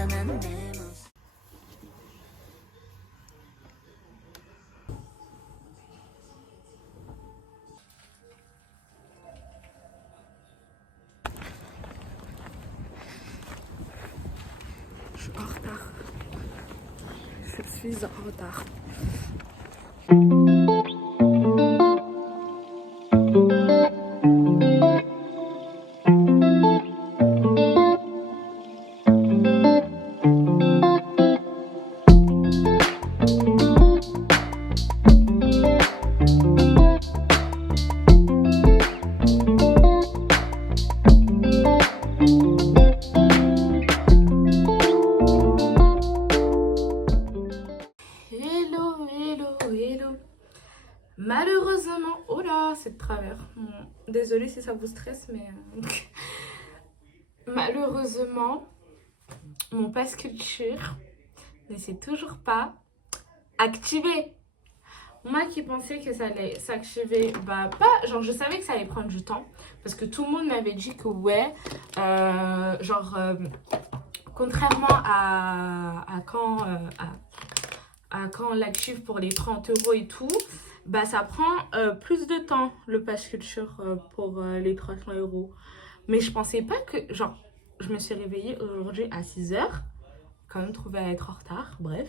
Je suis en retard. Je suis en retard. Malheureusement, oh là, c'est de travers. Désolée si ça vous stresse, mais malheureusement, mon pass culture ne s'est toujours pas activé. Moi qui pensais que ça allait s'activer, bah pas, genre je savais que ça allait prendre du temps, parce que tout le monde m'avait dit que ouais, contrairement à quand on l'active pour les 30 € et tout, bah ça prend plus de temps le pass culture pour les 300 €. Mais je pensais pas que, genre, je me suis réveillée aujourd'hui à 6h, quand même trouvé à être en retard, bref.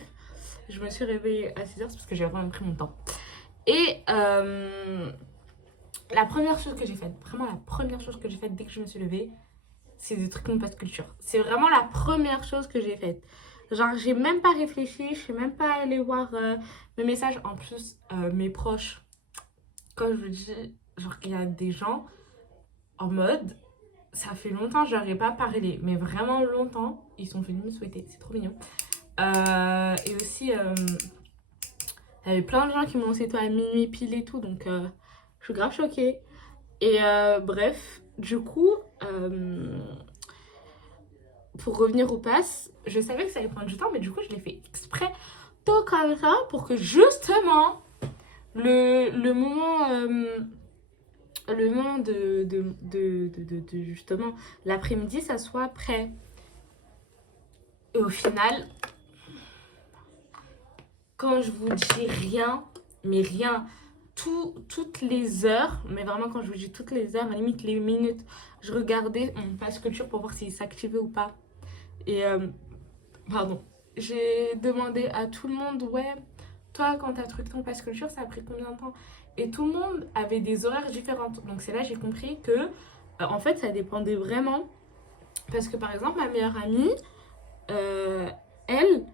Je me suis réveillée à 6h parce que j'ai vraiment pris mon temps. Et la première chose que j'ai faite, vraiment la première chose que j'ai faite dès que je me suis levée, c'est des trucs mon pass culture. C'est vraiment la première chose que j'ai faite. Genre, j'ai même pas réfléchi, je suis même pas allée voir mes messages. En plus, mes proches, quand je vous dis, genre, il y a des gens en mode, ça fait longtemps que je leur ai pas parlé, mais vraiment longtemps, ils sont venus me souhaiter, c'est trop mignon. Et aussi, il y avait plein de gens qui m'ont souhaité à minuit pile et tout, donc je suis grave choquée. Et bref, du coup, pour revenir au pass, je savais que ça allait prendre du temps, mais du coup, je l'ai fait exprès tôt comme ça pour que justement, le moment de justement l'après-midi, ça soit prêt. Et au final, quand je vous dis rien, mais rien, toutes les heures, mais vraiment quand je vous dis toutes les heures, limite les minutes, je regardais mon pass culture pour voir s'il s'activait ou pas. Et pardon, j'ai demandé à tout le monde, ouais, toi quand t'as truqué ton pass culture, ça a pris combien de temps? Et tout le monde avait des horaires différentes. Donc c'est là que j'ai compris que en fait ça dépendait vraiment. Parce que par exemple ma meilleure amie, elle,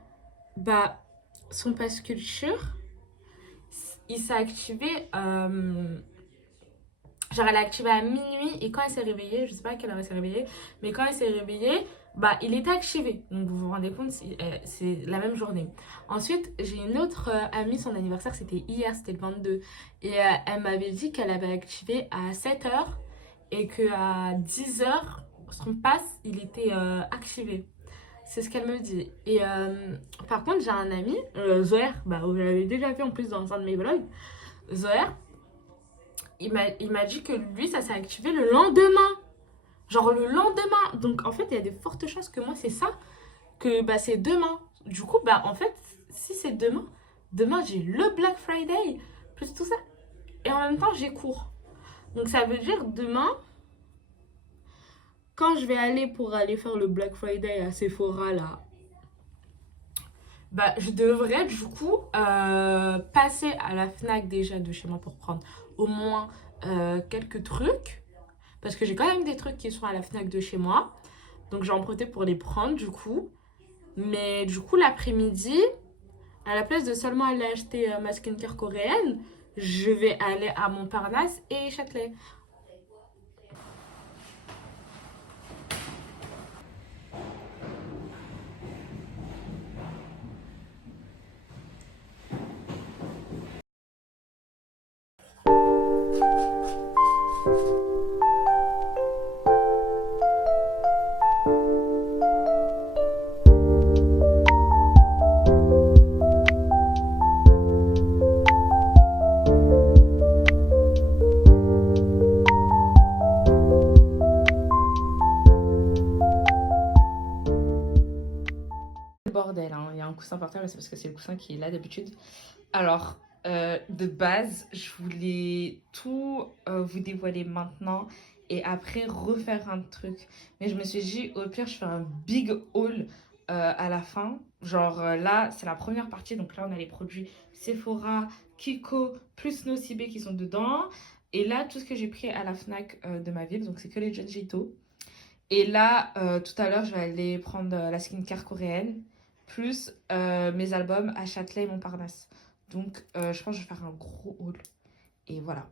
bah son pass culture, il s'est activé genre elle a activé à minuit et quand elle s'est réveillée, je sais pas à quelle heure elle s'est réveillée, mais quand elle s'est réveillée, bah il était activé. Donc vous vous rendez compte, c'est la même journée. Ensuite, j'ai une autre amie, son anniversaire c'était hier, c'était le 22. Et elle m'avait dit qu'elle avait activé à 7h et qu'à 10h, son pass, il était activé. C'est ce qu'elle me dit. Et par contre, j'ai un ami, Zoher, bah, vous l'avez déjà vu en plus dans un de mes vlogs. Zoher, il m'a dit que lui, ça s'est activé le lendemain. Genre le lendemain. Donc en fait, il y a des fortes chances que moi, c'est ça. Que bah, c'est demain. Du coup, bah en fait, si c'est demain, demain j'ai le Black Friday, plus tout ça. Et en même temps, j'ai cours. Donc ça veut dire demain, quand je vais aller pour aller faire le Black Friday à Sephora là, bah, je devrais du coup passer à la Fnac déjà de chez moi pour prendre au moins quelques trucs. Parce que j'ai quand même des trucs qui sont à la Fnac de chez moi. Donc j'ai en profité pour les prendre du coup. Mais du coup l'après-midi, à la place de seulement aller acheter ma skincare coréenne, je vais aller à Montparnasse et Châtelet. coussin par terre, mais c'est parce que c'est le coussin qui est là d'habitude. Alors, de base, je voulais tout vous dévoiler maintenant et après refaire un truc. Mais je me suis dit, au pire, je fais un big haul à la fin. Genre là, c'est la première partie. Donc là, on a les produits Sephora, Kiko, plus Nocibé qui sont dedans. Et là, tout ce que j'ai pris à la Fnac de ma ville, donc c'est que les Junjito. Et là, tout à l'heure, je vais aller prendre la skincare coréenne, plus mes albums à Châtelet et Montparnasse. Donc, je pense que je vais faire un gros haul. Et voilà.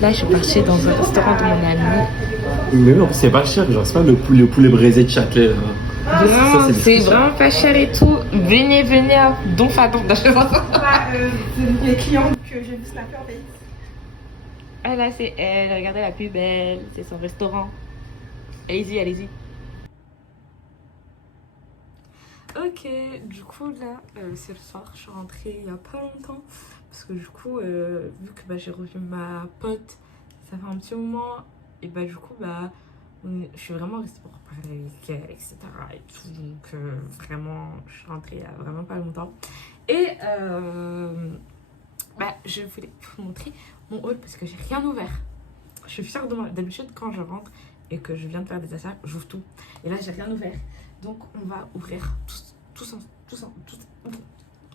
Là, je suis partie dans un restaurant de mon ami. Mais non, c'est pas cher, genre c'est pas le poulet braisé de Châtelet. Non, c'est vraiment pas cher et tout. Venez, don fadon. C'est les clients que j'ai vu snapper en fait. Ah là, c'est elle. Regardez la plus belle. C'est son restaurant. Allez-y. Ok, du coup là, c'est le soir. Je suis rentrée il y a pas longtemps. Parce que du coup, vu que j'ai revu ma pote, ça fait un petit moment. Et du coup, je suis vraiment restée pour parler avec elle, etc. Et tout. Donc vraiment, je suis rentrée il y a vraiment pas longtemps. Et je voulais vous montrer mon haul parce que j'ai rien ouvert. Je suis fière de moi. D'habitude, quand je rentre et que je viens de faire des achats, j'ouvre tout. Et là, j'ai rien ouvert. Donc, on va ouvrir tout.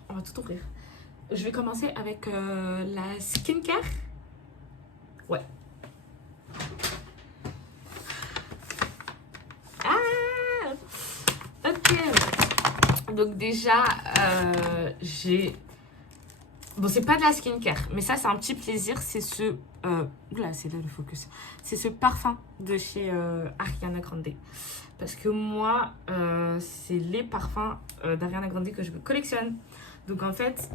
On va tout ouvrir. Je vais commencer avec la skincare. Ouais. Ah! Ok. Donc déjà, j'ai... Bon, c'est pas de la skincare, mais ça, c'est un petit plaisir. C'est ce... Oula, c'est là le focus. C'est ce parfum de chez Ariana Grande. Parce que moi, c'est les parfums d'Ariana Grande que je collectionne. Donc en fait,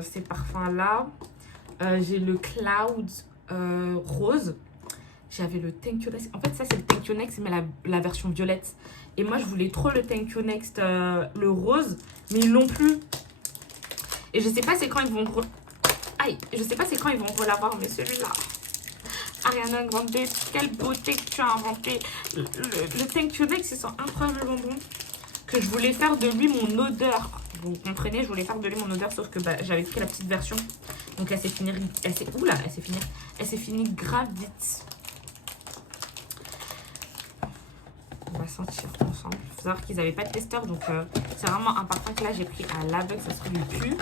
ces parfums-là, j'ai le Cloud rose. J'avais le Thank You Next. En fait, ça, c'est le Thank You Next, mais la version violette. Et moi, je voulais trop le Thank You Next, le rose, mais ils l'ont plus. Et je sais pas c'est quand ils vont... je sais pas c'est quand ils vont relavoir, mais celui-là... Ariana Grande, quelle beauté que tu as inventé. Le Thank You Next, c'est son incroyable bonbon. Que je voulais faire de lui mon odeur. Vous comprenez, je voulais faire de lui mon odeur, sauf que j'avais pris la petite version. Donc elle s'est finie... Elle s'est finie grave vite. On va sentir ensemble. Il faut savoir qu'ils n'avaient pas de testeur. Donc c'est vraiment un parfum que là j'ai pris à l'aveugle. Ça se trouve plus.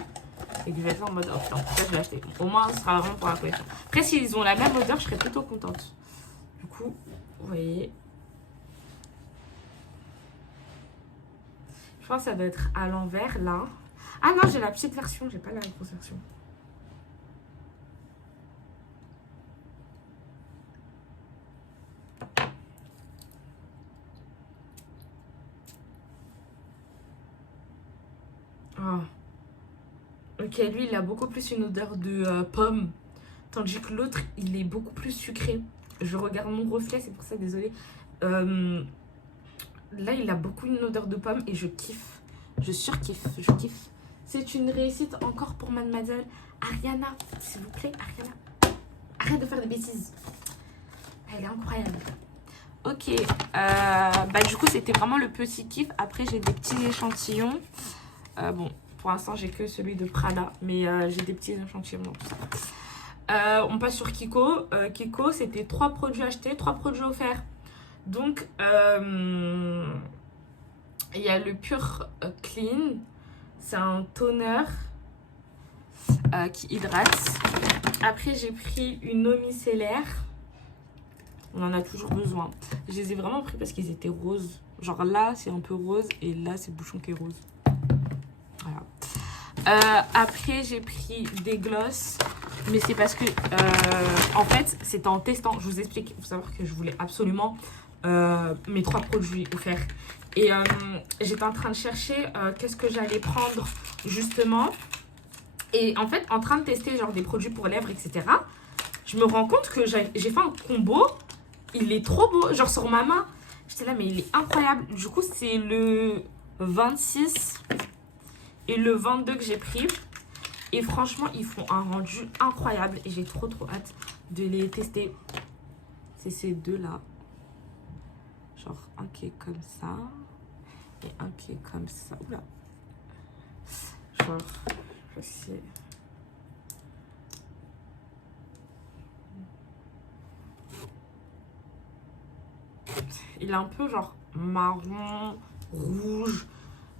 Et du vêtement en mode off. Donc ça je l'ai acheté. Au moins ce sera vraiment pour la collection. Après s'ils ont la même odeur, je serais plutôt contente. Du coup, vous voyez. Je pense que ça doit être à l'envers là. Ah non, j'ai la petite version. J'ai pas la grosse version. Oh. Ok, lui, il a beaucoup plus une odeur de pomme. Tandis que l'autre, il est beaucoup plus sucré. Je regarde mon reflet, c'est pour ça, désolée. Là, il a beaucoup une odeur de pomme et je kiffe. Je surkiffe, je kiffe. C'est une réussite encore pour mademoiselle Ariana. S'il vous plaît, Ariana. Arrête de faire des bêtises. Elle est incroyable. Ok. Du coup, c'était vraiment le petit kiff. Après, j'ai des petits échantillons. Bon, pour l'instant, j'ai que celui de Prada. Mais j'ai des petits échantillons dans tout ça. On passe sur Kiko. Kiko, c'était 3 produits achetés, 3 produits offerts. Donc, il y a le Pure Clean. C'est un toner qui hydrate. Après, j'ai pris une eau micellaire. On en a toujours besoin. Je les ai vraiment pris parce qu'ils étaient roses. Genre là, c'est un peu rose. Et là, c'est le bouchon qui est rose. Voilà. Après, j'ai pris des glosses. Mais c'est parce que, en fait, c'était en testant. Je vous explique. Il faut savoir que je voulais absolument mes 3 produits offerts. Et j'étais en train de chercher qu'est-ce que j'allais prendre, justement. Et en fait, en train de tester genre des produits pour lèvres, etc. Je me rends compte que j'ai fait un combo. Il est trop beau. Genre sur ma main. J'étais là, mais il est incroyable. Du coup, c'est le 26 et le 22 que j'ai pris. Et franchement, ils font un rendu incroyable. Et j'ai trop hâte de les tester. C'est ces deux-là. Genre un qui est comme ça. Et un qui est comme ça. Oula. Genre, voici. Il est un peu genre marron, rouge.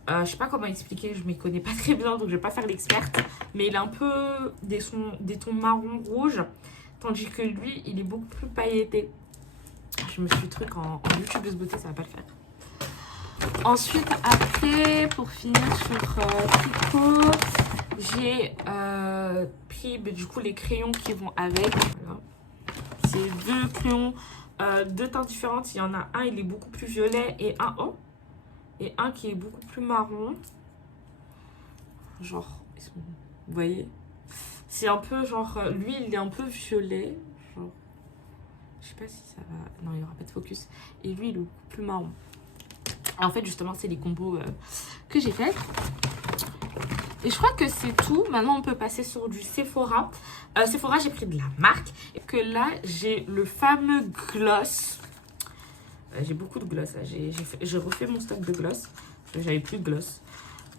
Je sais pas comment expliquer, je m'y connais pas très bien, donc je vais pas faire l'experte. Mais il a un peu des tons marron rouge. Tandis que lui, il est beaucoup plus pailleté. Je me suis truc en youtubeuse beauté, ça va pas le faire. Ensuite, après, pour finir sur Kiko, j'ai pris du coup les crayons qui vont avec. Voilà. C'est 2 crayons, 2 teintes différentes. Il y en a un, il est beaucoup plus violet et un qui est beaucoup plus marron. Genre, vous voyez? C'est un peu genre, lui il est un peu violet. Genre, je sais pas si ça va... Non, il n'y aura pas de focus. Et lui il est beaucoup plus marron. Et en fait, justement, c'est les combos que j'ai fait. Et je crois que c'est tout. Maintenant, on peut passer sur du Sephora. Sephora, j'ai pris de la marque. Et que là, j'ai le fameux gloss. J'ai beaucoup de gloss. J'ai refait mon stock de gloss. J'avais plus de gloss.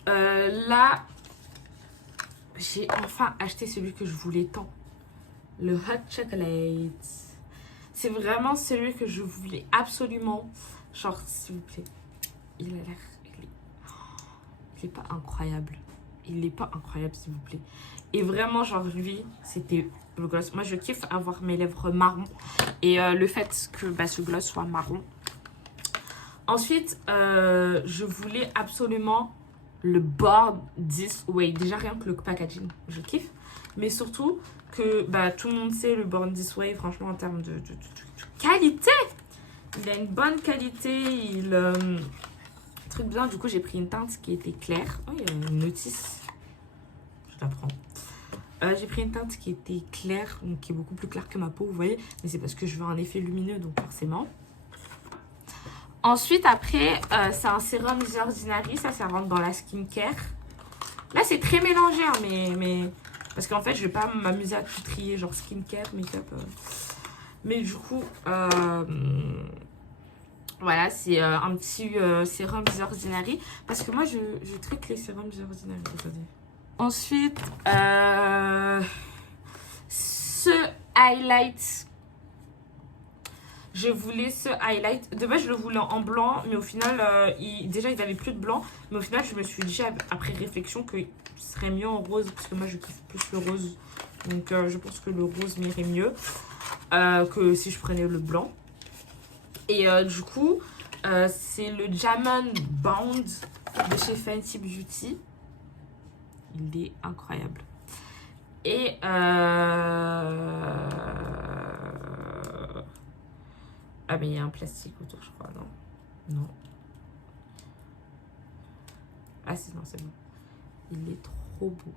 Là, j'ai enfin acheté celui que je voulais tant. Le Hot Chocolate. C'est vraiment celui que je voulais absolument. Genre, s'il vous plaît. Il a l'air... Il est pas incroyable. Il est pas incroyable, s'il vous plaît. Et vraiment, genre, lui, c'était le gloss. Moi, je kiffe avoir mes lèvres marron. Et le fait que ce gloss soit marron. Ensuite, je voulais absolument le Born This Way. Déjà, rien que le packaging, je kiffe. Mais surtout que tout le monde sait le Born This Way, franchement, en termes de qualité. Il a une bonne qualité. Truc bien. Du coup, j'ai pris une teinte qui était claire. Oh, il y a une notice. Je la prends. J'ai pris une teinte qui était claire, donc qui est beaucoup plus claire que ma peau, vous voyez. Mais c'est parce que je veux un effet lumineux, donc forcément. Ensuite, après, c'est un sérum The Ordinary. Ça rentre dans la skincare. Là, c'est très mélangé, hein, mais... Parce qu'en fait, je vais pas m'amuser à tout trier, genre skincare, make-up. Mais du coup, voilà, c'est un petit sérum The Ordinary. Parce que moi, je traite les sérums The Ordinary. Attendez. Ensuite, ce highlight... Je voulais ce highlight. De base, je le voulais en blanc. Mais au final, déjà, il n'avait plus de blanc. Mais au final, je me suis dit, après réflexion, que ce serait mieux en rose. Parce que moi, je kiffe plus le rose. Donc, je pense que le rose m'irait mieux que si je prenais le blanc. Et du coup, c'est le Diamond Bound de chez Fenty Beauty. Il est incroyable. Et... Ah, mais il y a un plastique autour, je crois, non? Non. Ah, si, non, c'est bon. Il est trop beau.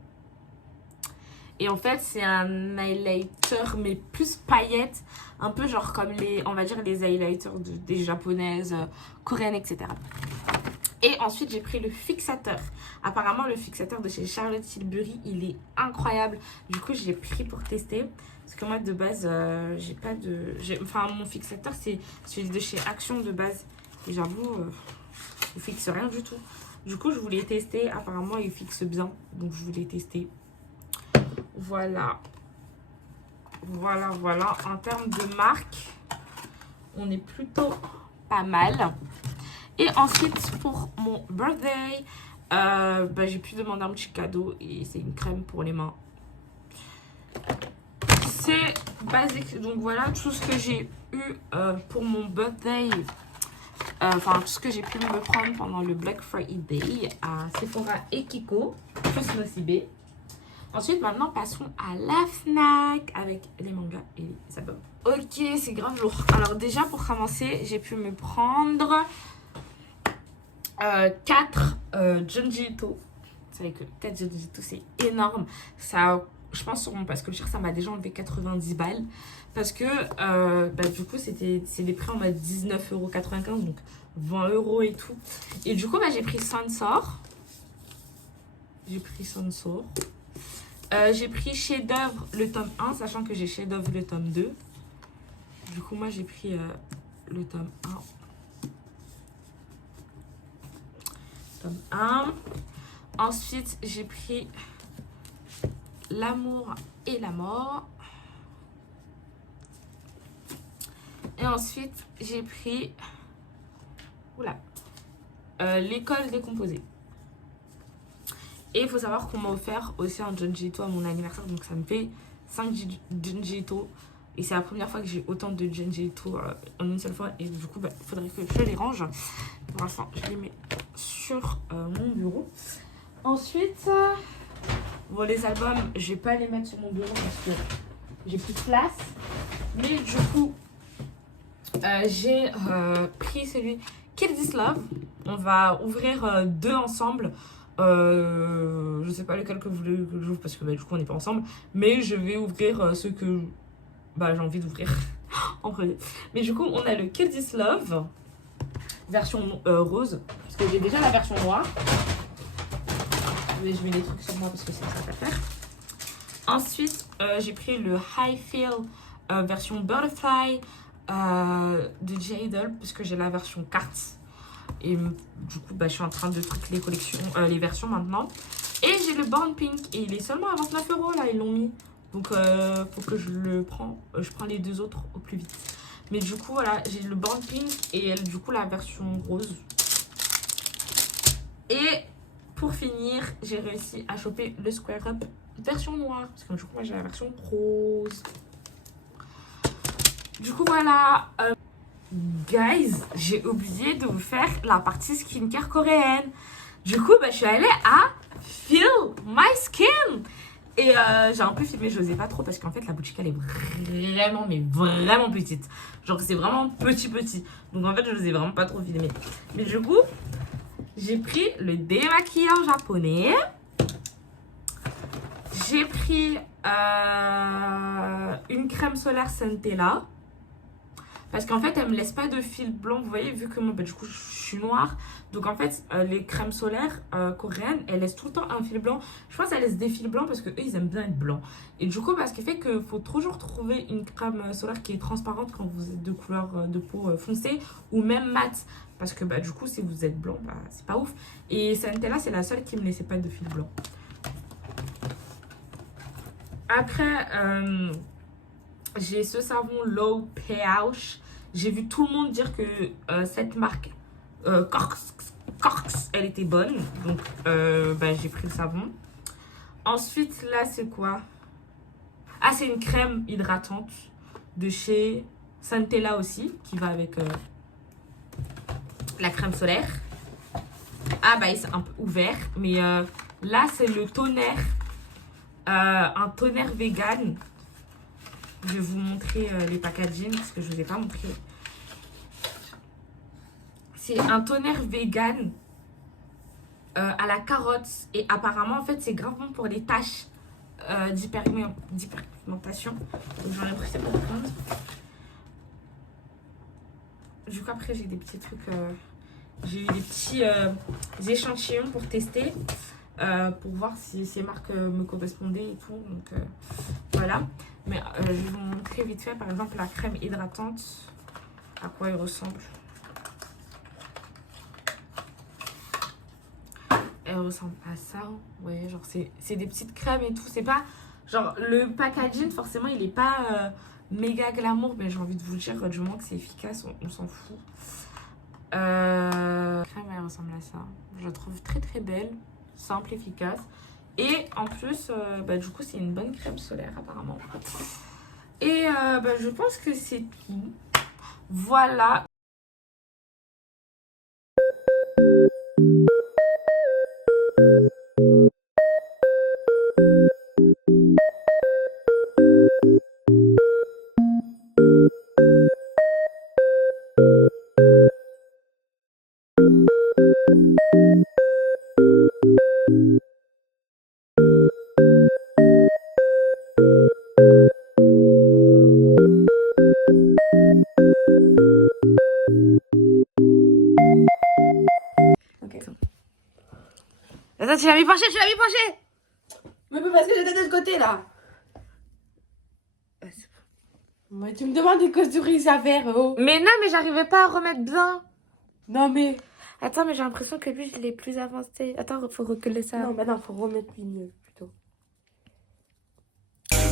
Et en fait, c'est un highlighter, mais plus paillettes. Un peu genre comme on va dire, les highlighters des japonaises, coréennes, etc. Et ensuite, j'ai pris le fixateur. Apparemment, le fixateur de chez Charlotte Tilbury, il est incroyable. Du coup, j'ai pris pour tester. Parce que moi, de base, j'ai pas de... Enfin, mon fixateur, c'est celui de chez Action de base. Et j'avoue, il fixe rien du tout. Du coup, je voulais tester. Apparemment, il fixe bien. Donc, je voulais tester. Voilà. Voilà, voilà. En termes de marque, on est plutôt pas mal. Et ensuite, pour mon birthday, j'ai pu demander un petit cadeau. Et c'est une crème pour les mains. C'est basique. Donc voilà tout ce que j'ai eu pour mon birthday. Enfin, tout ce que j'ai pu me prendre pendant le Black Friday à Sephora et Kiko, plus Nocibé. Ensuite, maintenant, passons à la Fnac avec les mangas et les albums. Ok, c'est grave lourd. Alors déjà, pour commencer, j'ai pu me prendre 4 Junji Ito. Vous savez que 4 Junji Ito, c'est énorme. Ça, je pense, parce que le cher, ça m'a déjà enlevé 90 balles. Parce que, du coup, c'est des prix en mode 19,95 €, donc 20 € et tout. Et du coup, j'ai pris Sansor. J'ai pris Sansor. J'ai pris chef-d'œuvre le tome 1, sachant que j'ai chef-d'œuvre le tome 2. Du coup, moi, j'ai pris le tome 1. Tome 1. Ensuite, j'ai pris L'amour et la mort. Et ensuite, j'ai pris L'école décomposée. Et il faut savoir qu'on m'a offert aussi un Junji Ito à mon anniversaire. Donc ça me fait 5 Junji Ito. Et c'est la première fois que j'ai autant de Junji Ito en une seule fois. Et du coup, il faudrait que je les range. Pour l'instant, je les mets sur mon bureau. Ensuite, les albums, je vais pas les mettre sur mon bureau parce que j'ai plus de place. Mais du coup, j'ai pris celui Kill This Love. On va ouvrir 2 ensemble. Je sais pas lequel que vous voulez que j'ouvre parce que du coup on n'est pas ensemble, mais je vais ouvrir ceux que j'ai envie d'ouvrir en premier. Mais du coup on a le Kill This Love version rose, parce que j'ai déjà la version noire, mais je mets des trucs sur moi parce que c'est ça à faire. Ensuite j'ai pris le High Feel version Butterfly de J-Idol, parce que j'ai la version carte. Et du coup, je suis en train de truquer les versions maintenant. Et j'ai le Born Pink. Et il est seulement à 29 € là, ils l'ont mis. Donc, faut que je le prends. Je prends les 2 autres au plus vite. Mais du coup, voilà, j'ai le Born Pink et du coup, la version rose. Et pour finir, j'ai réussi à choper le Square Up version noire. Parce que du coup, moi, j'ai la version rose. Du coup, voilà. Guys, j'ai oublié de vous faire la partie skincare coréenne. Du coup, je suis allée à Feel My Skin. Et j'ai un peu filmé, je n'osais pas trop parce qu'en fait, la boutique, elle est vraiment, mais vraiment petite. Genre, c'est vraiment petit. Donc, en fait, je n'osais vraiment pas trop filmer. Mais du coup, j'ai pris le démaquillant japonais. J'ai pris une crème solaire Centella. Parce qu'en fait, elle me laisse pas de fil blanc. Vous voyez, vu que moi, du coup, je suis noire. Donc, en fait, les crèmes solaires coréennes, elles laissent tout le temps un fil blanc. Je pense qu'elles laissent des fils blancs parce qu'eux, ils aiment bien être blancs. Et du coup, ce qui fait qu'il faut toujours trouver une crème solaire qui est transparente quand vous êtes de couleur de peau foncée ou même mat. Parce que, du coup, si vous êtes blanc, c'est pas ouf. Et Centella, c'est la seule qui me laissait pas de fil blanc. Après, j'ai ce savon Low pH. J'ai vu tout le monde dire que cette marque Corks, elle était bonne. Donc, j'ai pris le savon. Ensuite, là, c'est quoi? Ah, c'est une crème hydratante de chez Centella aussi, qui va avec la crème solaire. Ah, c'est un peu ouvert. Mais là, c'est le tonnerre. Un tonnerre vegan. Je vais vous montrer les packaging parce que je ne vous ai pas montré. C'est un tonnerre vegan à la carotte. Et apparemment, en fait, c'est grave bon pour les taches d'hyperpigmentation. Donc, j'en ai pris pour prendre. Du coup, après, j'ai des petits trucs. J'ai eu des petits échantillons pour tester. Pour voir si ces marques me correspondaient et tout. Donc, voilà. Mais je vais vous montrer vite fait, par exemple, la crème hydratante, à quoi elle ressemble. Elle ressemble à ça. Ouais, genre, c'est des petites crèmes et tout. C'est pas... Genre, le packaging, forcément, il est pas méga glamour. Mais j'ai envie de vous le dire, du moment que c'est efficace, on s'en fout. La crème, elle ressemble à ça. Je la trouve très, très belle. Simple, efficace. Et en plus, du coup, c'est une bonne crème solaire apparemment. Et je pense que c'est tout. Voilà. Attends, tu l'as mis penché, tu l'as mis penché. Mais parce que j'étais de l'autre côté là. Mais tu me demandes des causeries à faire, oh. Mais non, mais j'arrivais pas à remettre bien. Non mais. Attends, mais j'ai l'impression que lui, je l'ai plus avancé. Attends, faut reculer ça. Non, bah non, faut remettre lui mieux plutôt.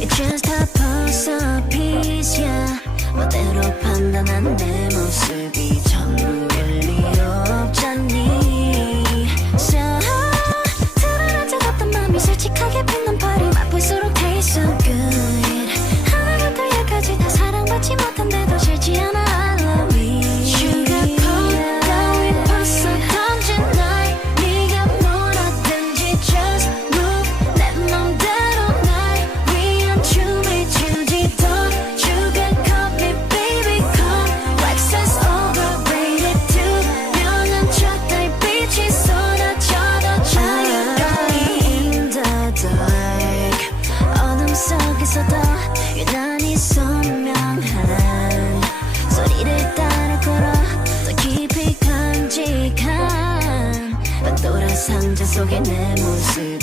It's just a puzzle piece, yeah. 멋대로 판단한 내 모습이 전부 일리 없잖니. So, 드러난 적 없던 맘이 솔직하게 빛난 발이 맛볼수록 taste so good. 하나부터 열까지 다 사랑받지 못한데도 싫지 않아 I love you. Sugarcoat 따위 벗어 던진 날 네가 뭐라든지 just move 내 맘대로 날 위한 춤을 추지 Don't sugarcoat me baby come wax is overrated 투명한 저 달빛이 쏟아져도 자유로이 in the dark 어둠 속에서도 유난히 선명한 소리를 따라 걸어 더 깊이 간직한 pandora 상자 속의 내 모습